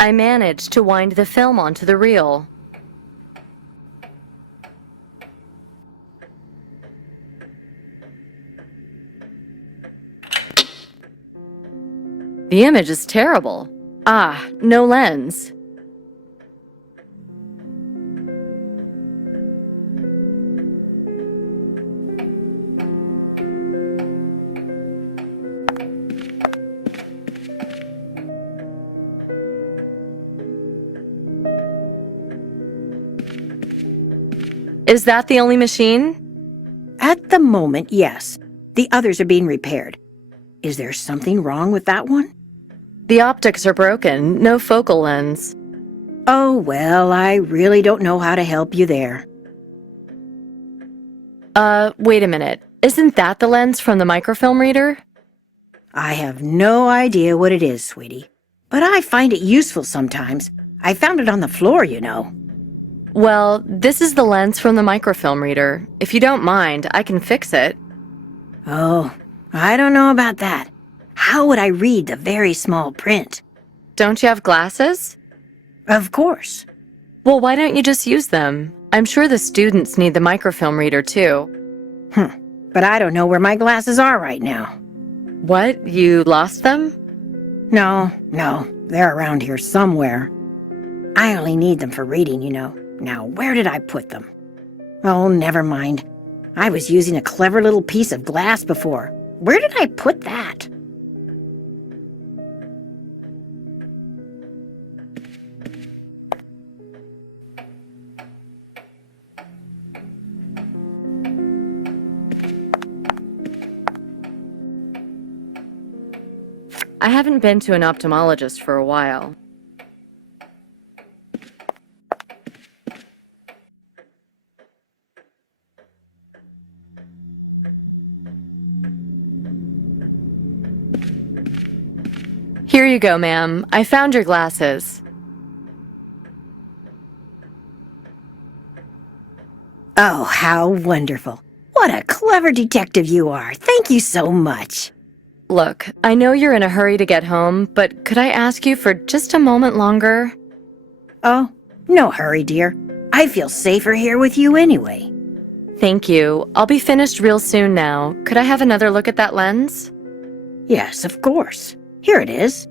I managed to wind the film onto the reel. The image is terrible. Ah, no lens. Is that the only machine? At the moment, yes. The others are being repaired. Is there something wrong with that one? The optics are broken, no focal lens. Oh, well, I really don't know how to help you there. Wait a minute. Isn't that the lens from the microfilm reader? I have no idea what it is, sweetie. But I find it useful sometimes. I found it on the floor, you know. Well, this is the lens from the microfilm reader. If you don't mind, I can fix it. Oh, I don't know about that. How would I read the very small print? Don't you have glasses? Of course. Well, why don't you just use them? I'm sure the students need the microfilm reader too. But I don't know where my glasses are right now. What? You lost them? No, they're around here somewhere. I only need them for reading, you know. Now, where did I put them? Oh, never mind. I was using a clever little piece of glass before. Where did I put that? I haven't been to an ophthalmologist for a while. Here you go, ma'am. I found your glasses. Oh, how wonderful. What a clever detective you are. Thank you so much. Look, I know you're in a hurry to get home, but could I ask you for just a moment longer? Oh, no hurry, dear. I feel safer here with you anyway. Thank you. I'll be finished real soon now. Could I have another look at that lens? Yes, of course. Here it is.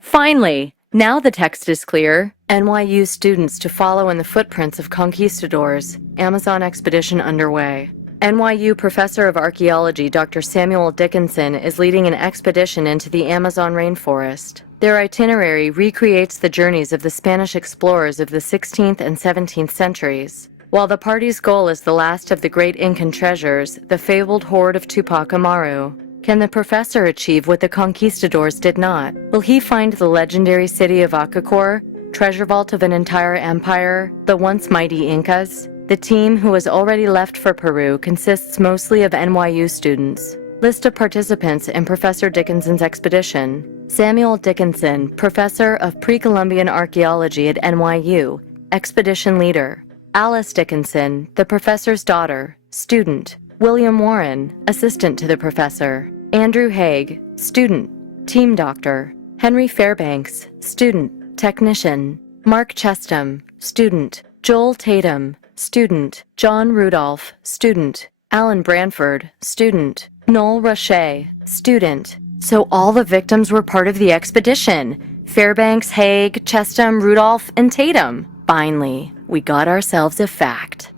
Finally! Now the text is clear. NYU students to follow in the footprints of conquistadors. Amazon expedition underway. NYU Professor of Archaeology Dr. Samuel Dickinson is leading an expedition into the Amazon rainforest. Their itinerary recreates the journeys of the Spanish explorers of the 16th and 17th centuries. While the party's goal is the last of the great Incan treasures, the fabled hoard of Tupac Amaru. Can the professor achieve what the conquistadors did not? Will he find the legendary city of Acacor, treasure vault of an entire empire, the once mighty Incas? The team, who has already left for Peru, consists mostly of NYU students. List of participants in Professor Dickinson's expedition. Samuel Dickinson, Professor of Pre-Columbian Archaeology at NYU, Expedition Leader. Alice Dickinson, the professor's daughter, student. William Warren, assistant to the professor. Andrew Haig, student, team doctor. Henry Fairbanks, student, technician. Mark Chestham, student. Joel Tatum, student. John Rudolph, student. Alan Branford, student. Noel Roche, student. So all the victims were part of the expedition. Fairbanks, Haig, Chestham, Rudolph, and Tatum. Finally, we got ourselves a fact.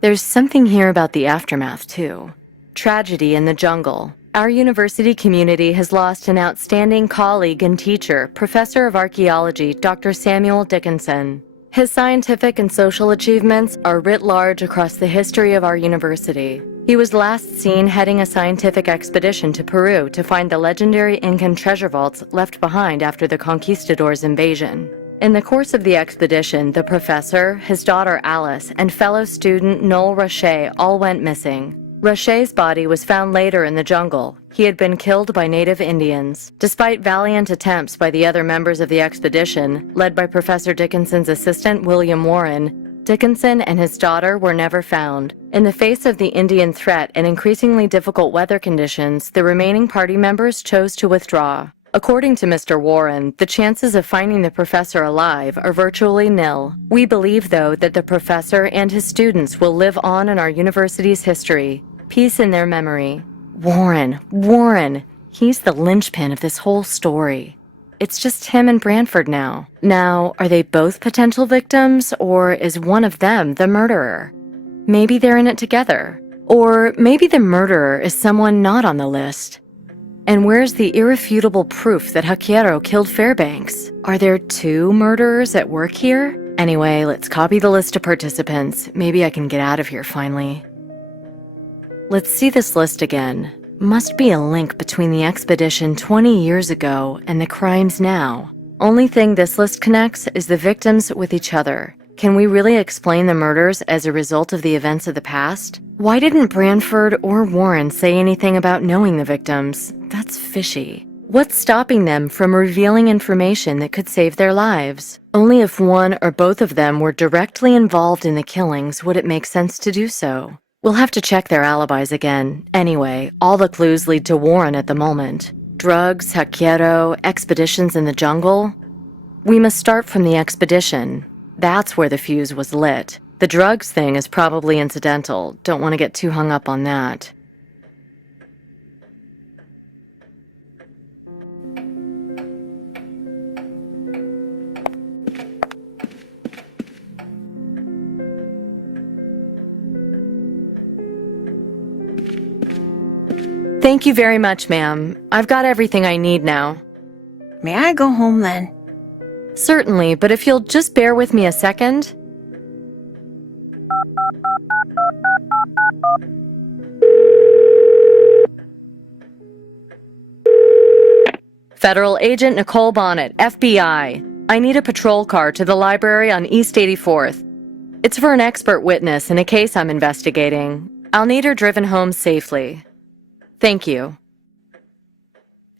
There's something here about the aftermath, too. Tragedy in the jungle. Our university community has lost an outstanding colleague and teacher, Professor of Archaeology, Dr. Samuel Dickinson. His scientific and social achievements are writ large across the history of our university. He was last seen heading a scientific expedition to Peru to find the legendary Incan treasure vaults left behind after the conquistadors' invasion. In the course of the expedition, the professor, his daughter Alice, and fellow student Noel Roche all went missing. Roche's body was found later in the jungle. He had been killed by native Indians. Despite valiant attempts by the other members of the expedition, led by Professor Dickinson's assistant William Warren, Dickinson and his daughter were never found. In the face of the Indian threat and increasingly difficult weather conditions, the remaining party members chose to withdraw. According to Mr. Warren, the chances of finding the professor alive are virtually nil. We believe, though, that the professor and his students will live on in our university's history. Peace in their memory. Warren! He's the linchpin of this whole story. It's just him and Branford now. Now, are they both potential victims, or is one of them the murderer? Maybe they're in it together. Or maybe the murderer is someone not on the list. And where's the irrefutable proof that Haquero killed Fairbanks? Are there two murderers at work here? Anyway, let's copy the list of participants. Maybe I can get out of here finally. Let's see this list again. Must be a link between the expedition 20 years ago and the crimes now. Only thing this list connects is the victims with each other. Can we really explain the murders as a result of the events of the past? Why didn't Branford or Warren say anything about knowing the victims? That's fishy. What's stopping them from revealing information that could save their lives? Only if one or both of them were directly involved in the killings would it make sense to do so. We'll have to check their alibis again. Anyway, all the clues lead to Warren at the moment. Drugs, Haquero, expeditions in the jungle. We must start from the expedition. That's where the fuse was lit. The drugs thing is probably incidental. Don't want to get too hung up on that. Thank you very much, ma'am. I've got everything I need now. May I go home then? Certainly, but if you'll just bear with me a second. Federal Agent Nicole Bonnet, FBI. I need a patrol car to the library on East 84th. It's for an expert witness in a case I'm investigating. I'll need her driven home safely. Thank you.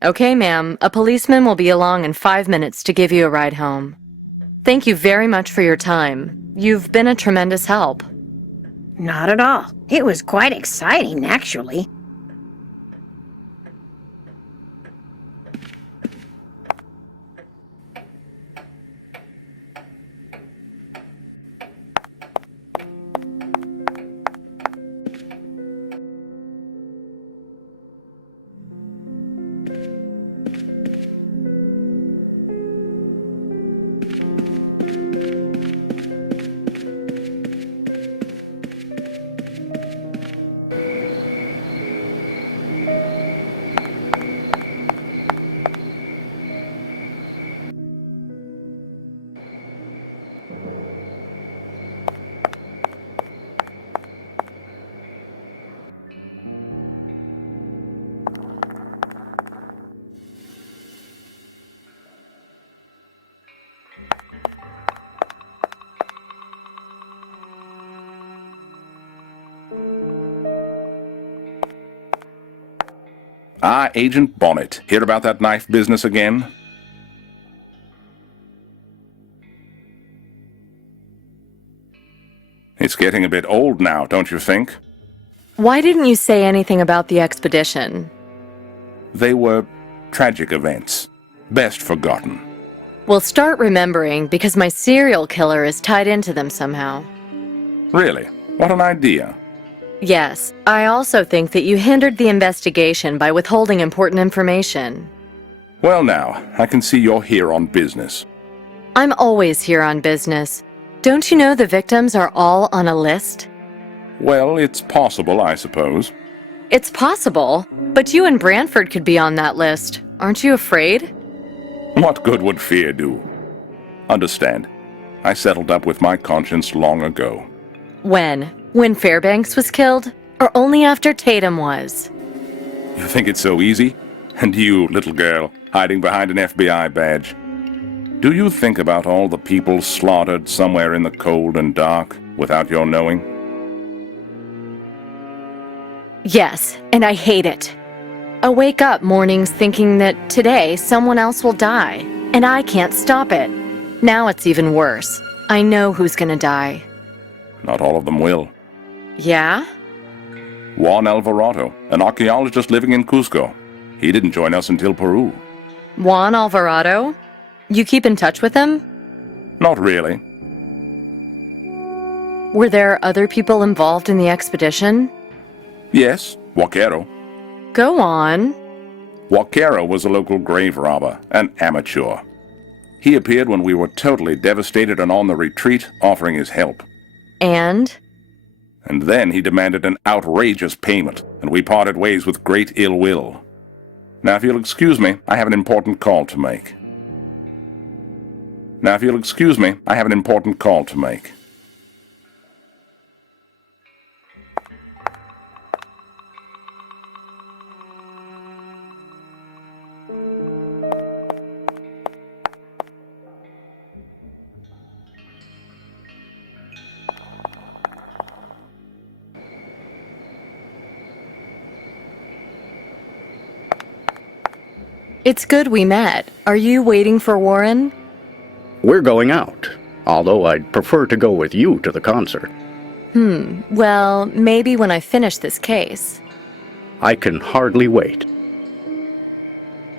Okay, ma'am. A policeman will be along in 5 minutes to give you a ride home. Thank you very much for your time. You've been a tremendous help. Not at all. It was quite exciting, actually. Ah, Agent Bonnet. Hear about that knife business again? It's getting a bit old now, don't you think? Why didn't you say anything about the expedition? They were tragic events. Best forgotten. We'll start remembering because my serial killer is tied into them somehow. Really? What an idea. Yes, I also think that you hindered the investigation by withholding important information. Well now, I can see you're here on business. I'm always here on business. Don't you know the victims are all on a list? Well, it's possible, I suppose. It's possible, but you and Branford could be on that list. Aren't you afraid? What good would fear do? Understand, I settled up with my conscience long ago. When? When Fairbanks was killed? Or only after Tatum was? You think it's so easy? And you, little girl, hiding behind an FBI badge. Do you think about all the people slaughtered somewhere in the cold and dark without your knowing? Yes, and I hate it. I wake up mornings thinking that today someone else will die, and I can't stop it. Now it's even worse. I know who's gonna die. Not all of them will. Yeah? Juan Alvarado, an archaeologist living in Cusco. He didn't join us until Peru. Juan Alvarado? You keep in touch with him? Not really. Were there other people involved in the expedition? Yes, Vaquero. Go on. Vaquero was a local grave robber, an amateur. He appeared when we were totally devastated and on the retreat, offering his help. And? And then he demanded an outrageous payment, and we parted ways with great ill will. Now, if you'll excuse me, I have an important call to make. It's good we met. Are you waiting for Warren? We're going out, although I'd prefer to go with you to the concert. Well, maybe when I finish this case. I can hardly wait.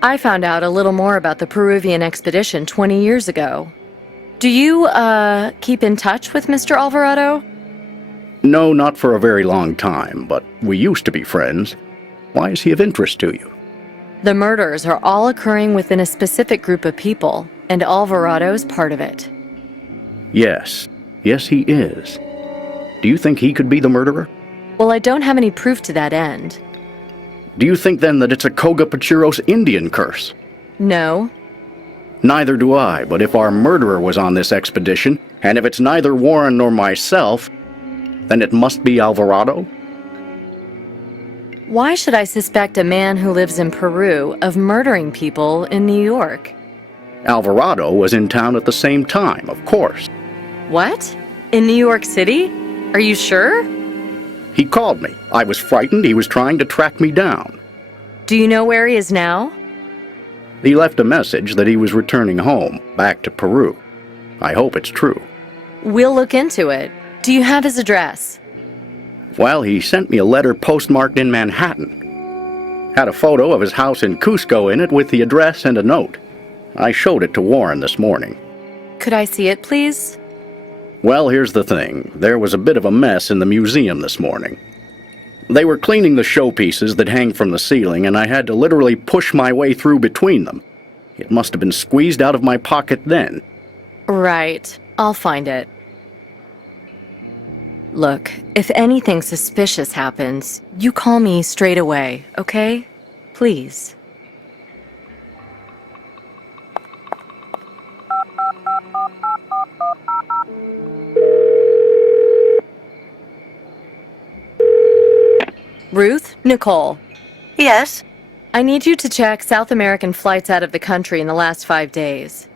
I found out a little more about the Peruvian expedition 20 years ago. Do you, keep in touch with Mr. Alvarado? No, not for a very long time, but we used to be friends. Why is he of interest to you? The murders are all occurring within a specific group of people, and Alvarado's part of it. Yes. Yes, he is. Do you think he could be the murderer? Well, I don't have any proof to that end. Do you think then that it's a Koga Pachiros Indian curse? No. Neither do I, but if our murderer was on this expedition, and if it's neither Warren nor myself, then it must be Alvarado? Why should I suspect a man who lives in Peru of murdering people in New York? Alvarado was in town at the same time, of course. What? In New York City? Are you sure? He called me. I was frightened he was trying to track me down. Do you know where he is now? He left a message that he was returning home, back to Peru. I hope it's true. We'll look into it. Do you have his address? Well, he sent me a letter postmarked in Manhattan. Had a photo of his house in Cusco in it with the address and a note. I showed it to Warren this morning. Could I see it, please? Well, here's the thing. There was a bit of a mess in the museum this morning. They were cleaning the showpieces that hang from the ceiling, and I had to literally push my way through between them. It must have been squeezed out of my pocket then. Right. I'll find it. Look, if anything suspicious happens, you call me straight away, okay? Please. Ruth? Nicole. Yes? I need you to check South American flights out of the country in the last 5 days.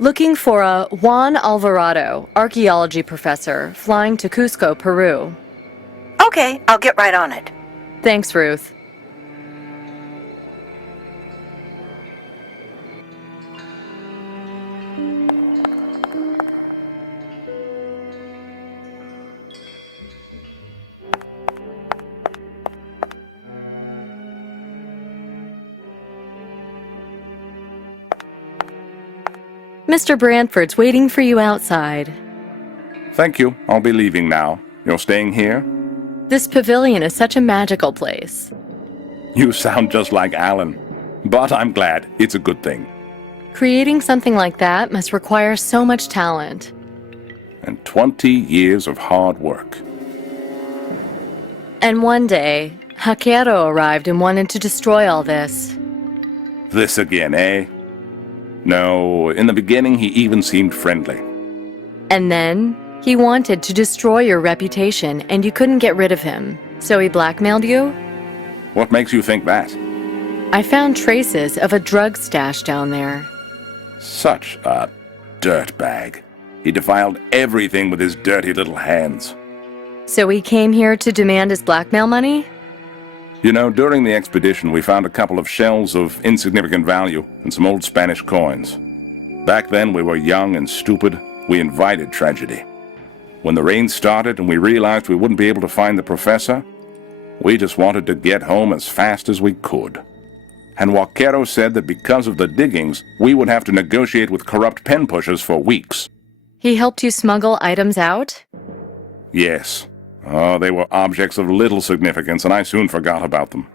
Looking for a Juan Alvarado, archaeology professor, flying to Cusco, Peru. Okay, I'll get right on it. Thanks, Ruth. Mr. Brantford's waiting for you outside. Thank you. I'll be leaving now. You're staying here? This pavilion is such a magical place. You sound just like Alan. But I'm glad. It's a good thing. Creating something like that must require so much talent. And 20 years of hard work. And one day, Vaquero arrived and wanted to destroy all this. This again, eh? No, in the beginning he even seemed friendly. And then, he wanted to destroy your reputation and you couldn't get rid of him. So he blackmailed you? What makes you think that? I found traces of a drug stash down there. Such a dirtbag. He defiled everything with his dirty little hands. So he came here to demand his blackmail money? You know, during the expedition, we found a couple of shells of insignificant value and some old Spanish coins. Back then, we were young and stupid. We invited tragedy. When the rain started and we realized we wouldn't be able to find the professor, we just wanted to get home as fast as we could. And Vaquero said that because of the diggings, we would have to negotiate with corrupt pen pushers for weeks. He helped you smuggle items out? Yes. Oh, they were objects of little significance, and I soon forgot about them.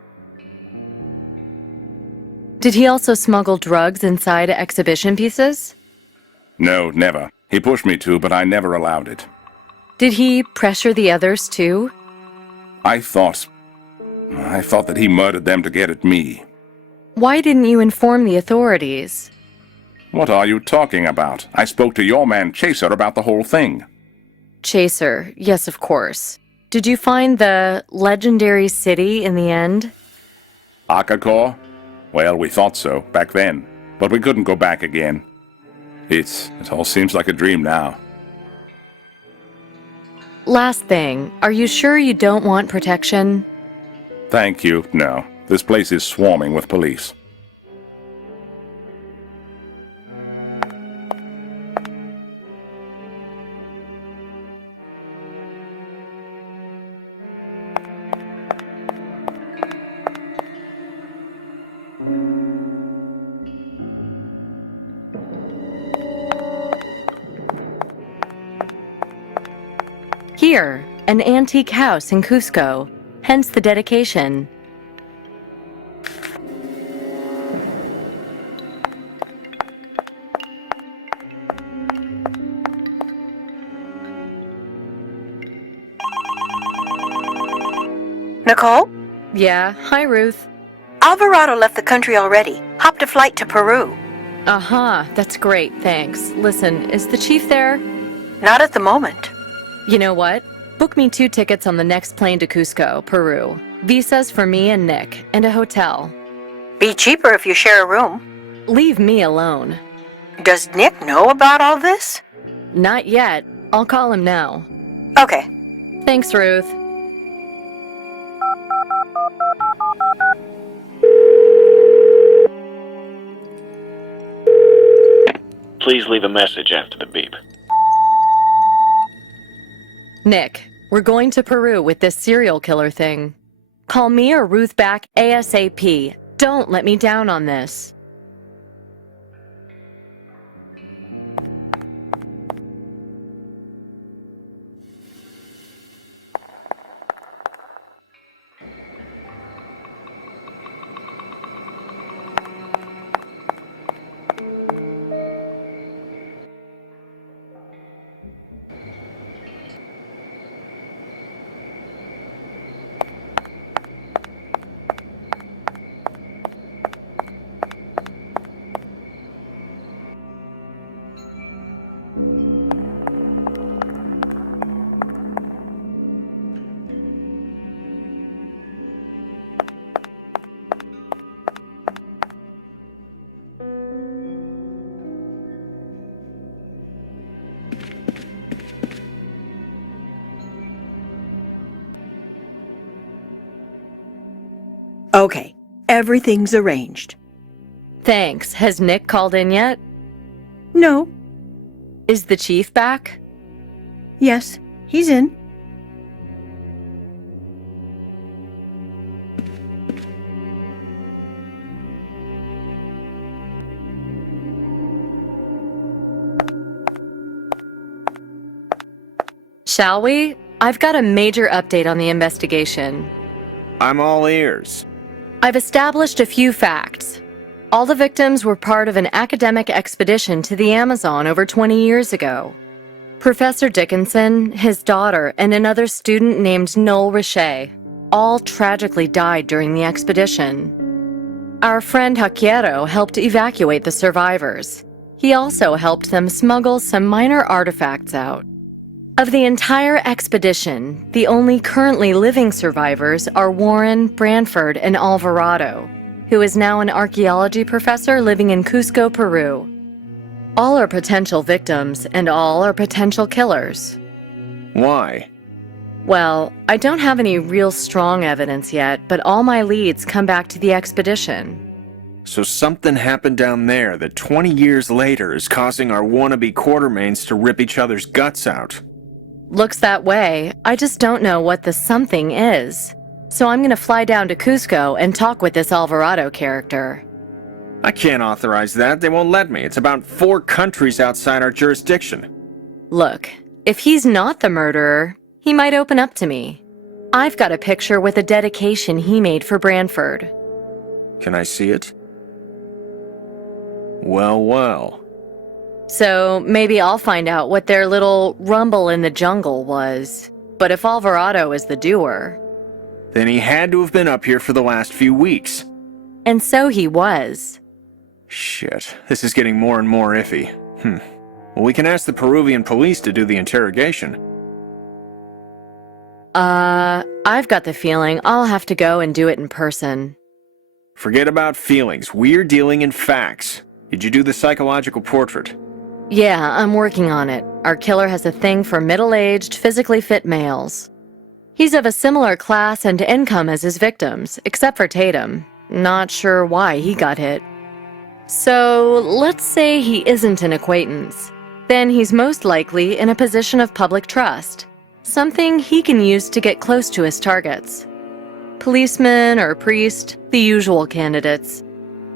Did he also smuggle drugs inside exhibition pieces? No, never. He pushed me to, but I never allowed it. Did he pressure the others too? I thought that he murdered them to get at me. Why didn't you inform the authorities? What are you talking about? I spoke to your man Chaser about the whole thing. Chaser, yes, of course. Did you find the legendary city in the end? Akakor? Well, we thought so, back then. But we couldn't go back again. It all seems like a dream now. Last thing, are you sure you don't want protection? Thank you, no. This place is swarming with police. Here, an antique house in Cusco, hence the dedication. Nicole? Yeah, hi Ruth. Alvarado left the country already. Hopped a flight to Peru. Uh-huh, that's great, thanks. Listen, is the chief there? Not at the moment. You know what? Book me 2 tickets on the next plane to Cusco, Peru. Visas for me and Nick, and a hotel. Be cheaper if you share a room. Leave me alone. Does Nick know about all this? Not yet. I'll call him now. Okay. Thanks, Ruth. Please leave a message after the beep. Nick, we're going to Peru with this serial killer thing. Call me or Ruth back ASAP. Don't let me down on this. Okay, everything's arranged. Thanks. Has Nick called in yet? No, Is the chief back? yes, he's in. Shall we? I've got a major update on the investigation. I'm all ears. I've established a few facts. All the victims were part of an academic expedition to the Amazon over 20 years ago. Professor Dickinson, his daughter, and another student named Noel Richet all tragically died during the expedition. Our friend Vaquero helped evacuate the survivors. He also helped them smuggle some minor artifacts out. Of the entire expedition, the only currently living survivors are Warren, Branford, and Alvarado, who is now an archaeology professor living in Cusco, Peru. All are potential victims, and all are potential killers. Why? Well, I don't have any real strong evidence yet, but all my leads come back to the expedition. So something happened down there that 20 years later is causing our wannabe Quartermains to rip each other's guts out. Looks that way. I just don't know what the something is. So I'm gonna fly down to Cusco and talk with this Alvarado character. I can't authorize that. They won't let me. It's about 4 countries outside our jurisdiction. Look, if he's not the murderer, he might open up to me. I've got a picture with a dedication he made for Branford. Can I see it? Well, well. So maybe I'll find out what their little rumble in the jungle was. But if Alvarado is the doer... Then he had to have been up here for the last few weeks. And so he was. Shit, this is getting more and more iffy. Well, we can ask the Peruvian police to do the interrogation. I've got the feeling I'll have to go and do it in person. Forget about feelings. We're dealing in facts. Did you do the psychological portrait? Yeah, I'm working on it. Our killer has a thing for middle-aged, physically fit males. He's of a similar class and income as his victims, except for Tatum. Not sure why he got hit. So, let's say he isn't an acquaintance. Then he's most likely in a position of public trust. Something he can use to get close to his targets. Policeman or priest, the usual candidates.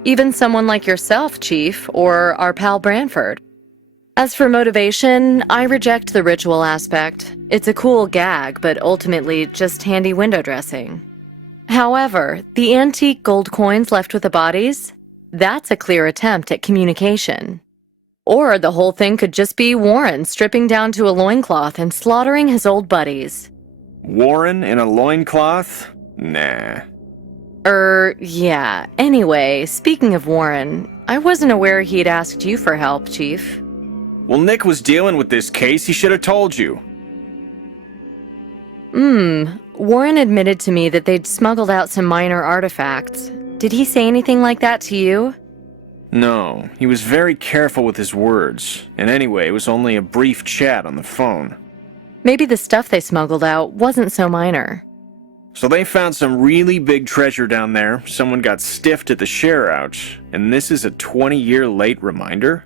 Even someone like yourself, Chief, or our pal Branford. As for motivation, I reject the ritual aspect. It's a cool gag, but ultimately just handy window dressing. However, the antique gold coins left with the bodies? That's a clear attempt at communication. Or the whole thing could just be Warren stripping down to a loincloth and slaughtering his old buddies. Warren in a loincloth? Nah. Yeah. Anyway, speaking of Warren, I wasn't aware he'd asked you for help, Chief. Well, Nick was dealing with this case. He should have told you. Warren admitted to me that they'd smuggled out some minor artifacts. Did he say anything like that to you? No, he was very careful with his words. And anyway, it was only a brief chat on the phone. Maybe the stuff they smuggled out wasn't so minor. So they found some really big treasure down there. Someone got stiffed at the share-out. And this is a 20-year late reminder?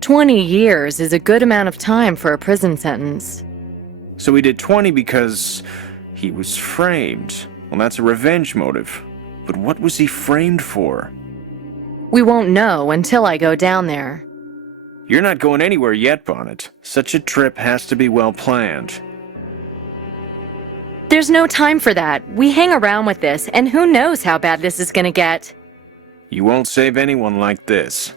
20 years is a good amount of time for a prison sentence. So he did 20 because he was framed. Well, that's a revenge motive. But what was he framed for? We won't know until I go down there. You're not going anywhere yet, Bonnet. Such a trip has to be well planned. There's no time for that. We hang around with this, and who knows how bad this is gonna get. You won't save anyone like this.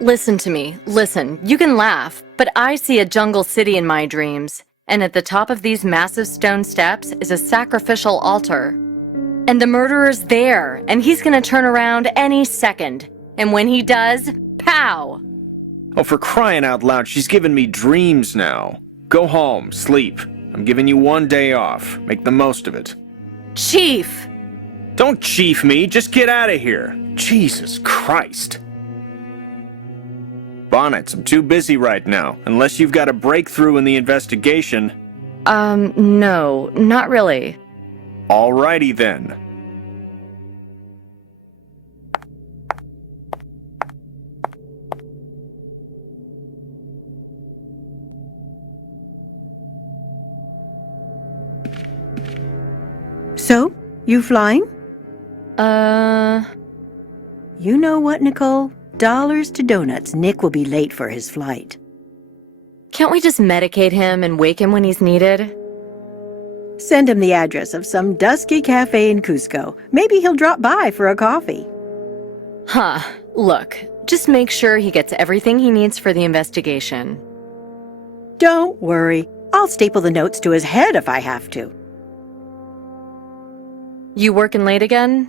Listen to me. Listen, you can laugh, but I see a jungle city in my dreams. And at the top of these massive stone steps is a sacrificial altar. And the murderer's there, and he's gonna turn around any second. And when he does, pow! Oh, for crying out loud, she's giving me dreams now. Go home, sleep. I'm giving you 1 day off. Make the most of it. Chief! Don't chief me, just get out of here. Jesus Christ. Bonnets, I'm too busy right now. Unless you've got a breakthrough in the investigation. No, not really. Alrighty then. So, you flying? You know what, Nicole? Dollars to donuts, Nick will be late for his flight. Can't we just medicate him and wake him when he's needed? Send him the address of some dusky cafe in Cusco. Maybe he'll drop by for a coffee. Huh. Look, just make sure he gets everything he needs for the investigation. Don't worry. I'll staple the notes to his head if I have to. You working late again?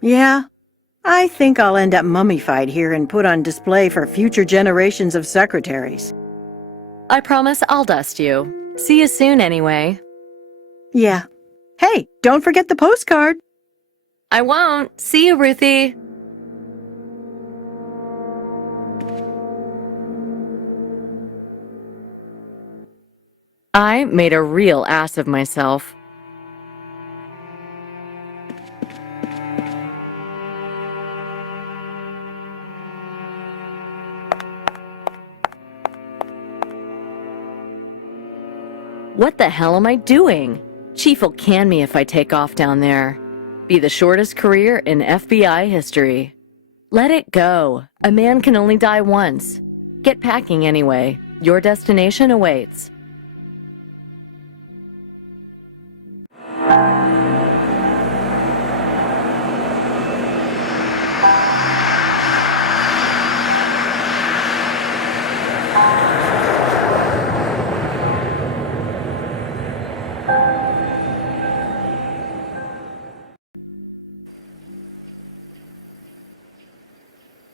Yeah. I think I'll end up mummified here and put on display for future generations of secretaries. I promise I'll dust you. See you soon anyway. Yeah. Hey, don't forget the postcard. I won't. See you, Ruthie. I made a real ass of myself. What the hell am I doing? Chief'll can me if I take off down there. Be the shortest career in FBI history. Let it go. A man can only die once. Get packing anyway. Your destination awaits.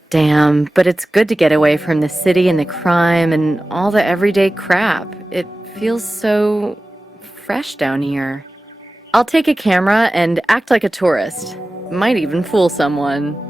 Damn, but it's good to get away from the city and the crime and all the everyday crap. It feels so fresh down here. I'll take a camera and act like a tourist. Might even fool someone.